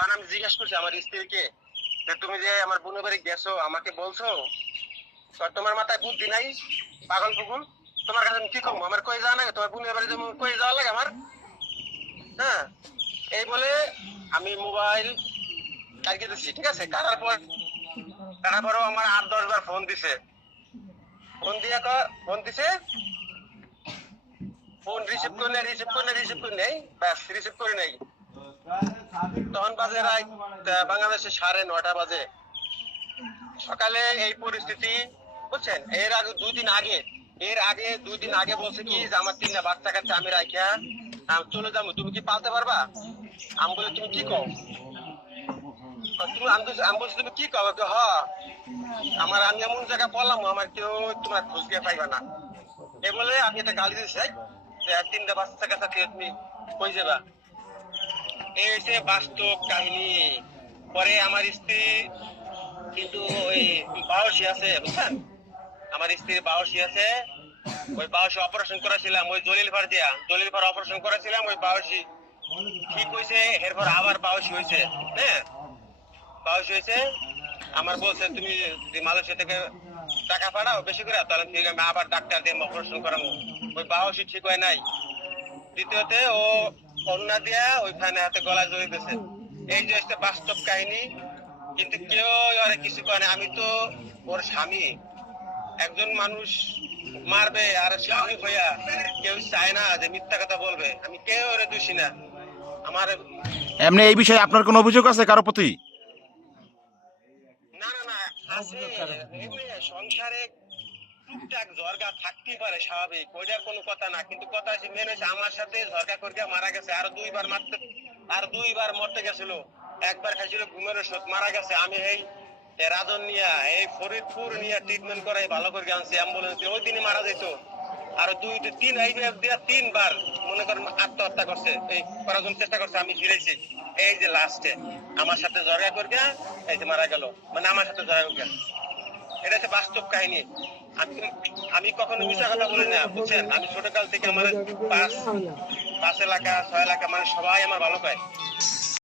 তখন আমি জিজ্ঞেস করছি আমার স্ত্রীকে যে তুমি যে আমার বোনের বাড়ি গেছো আমাকে বলছো তোমার মাথায় বুদ্ধি নাই পাগল কুকুর, তোমার কাছে কি কম আমার কই যাওয়া লাগে, তোমার বোনের বাড়ি কই যাওয়া লাগে আমার। হ্যাঁ, এই বলে আমি মোবাইল কাটিয়ে দিচ্ছি, ঠিক আছে। কাটার পরেও আমার 8-10 বার ফোন দিছে, ফোন দিছে, ফোন রিসিভ করে নেই, ব্যাস রিসিভ করে নেই। তখন বাজে রাত বাংলাদেশে 9:30 বাজে সকালে। এই পরিস্থিতি বুঝছেন। এর আগে 2 দিন আগে বলছে কি যে আমার 3টা বাচ্চা কাচ্চা আমি রাখিয়া চলে যাবো, তুমি কি পালতে পারবা? আমি বলে তুমি কি কও, আমি বলছি তুমি কি কও? হ, আমি এমন জায়গায় পড়লাম আমার কেউ তোমার খোঁজ দিয়ে পাইবা না। এ বলে আমি একটা গালি দিয়েছি যে 3টা বাচ্চা কাচ্চা তুমি কই যাবা। এই হচ্ছে বাস্তব কাহিনী। পরে আমার স্ত্রী কিন্তু ওই বাউসি আছে বুঝছেন, আমার স্ত্রীর বাউসি আছে, ওই বাউসি অপারেশন করেছিলাম, ওই জলিল ভার অপারেশন করেছিলাম, ওই বাউসি ঠিক হয়েছে। এরপর আবার বাউসি হয়েছে। হ্যাঁ, বাউসি হয়েছে। আমার বলছে তুমি মালয়েশিয়া থেকে টাকা পাঠাও বেশি করে, তাহলে ঠিক আমি আবার ডাক্তার দিয়ে অপারেশন করাবো। ওই বাউসি ঠিক হয় নাই। দ্বিতীয়তে ও কন্যা দিয়া ওইখানে হাতে গলায় জড়িয়ে দিয়েছে। এই যে একটা বাস্তব কাহিনী, কিন্তু কেউ আর কিছু করে না। আমি তো ওর স্বামী, একজন মানুষ মারবে আর স্বামী হইয়া কেউ চায় না যে মিথ্যা কথা বলবে। আমি কেউ ওরে দোষী না। আমার এমনি এই বিষয়ে আপনার কোনো অভিযোগ আছে কারো প্রতি? না না না আছে, এমনি সংসারে টুকটাক ঝগড়া থাকতেই পারে, স্বাভাবিক, ওইটার কোনো কথা না। কিন্তু কথা হচ্ছে মেন হচ্ছে আমার সাথে ঝগড়া করে মারা গেছে, আর 2বার মরতে গেছিল। একবার খাইছিল ঘুমের ওষুধ, মারা গেছে। আমি এই রাজন নিয়া এই ফরিদপুর নিয়ে ট্রিটমেন্ট করাই ভালো করে আনছি অ্যাম্বুলেন্সে, ওই দিনই মারা যেত। আর 3বার মনে করেন আত্মহত্যা করছে, এই করার জন্য চেষ্টা করছে, আমি ফিরেছি। এই যে লাস্টে আমার সাথে ঝগড়া করে এই যে মারা গেল, মানে আমার সাথে ঝগড়া করে। এটা হচ্ছে বাস্তব কাহিনী। আমি কখনো মিশা কথা বলি না বুঝছেন। আমি ছোটকাল থেকে আমার 5 এলাকা 6 এলাকা মানে সবাই আমার ভালো পায়।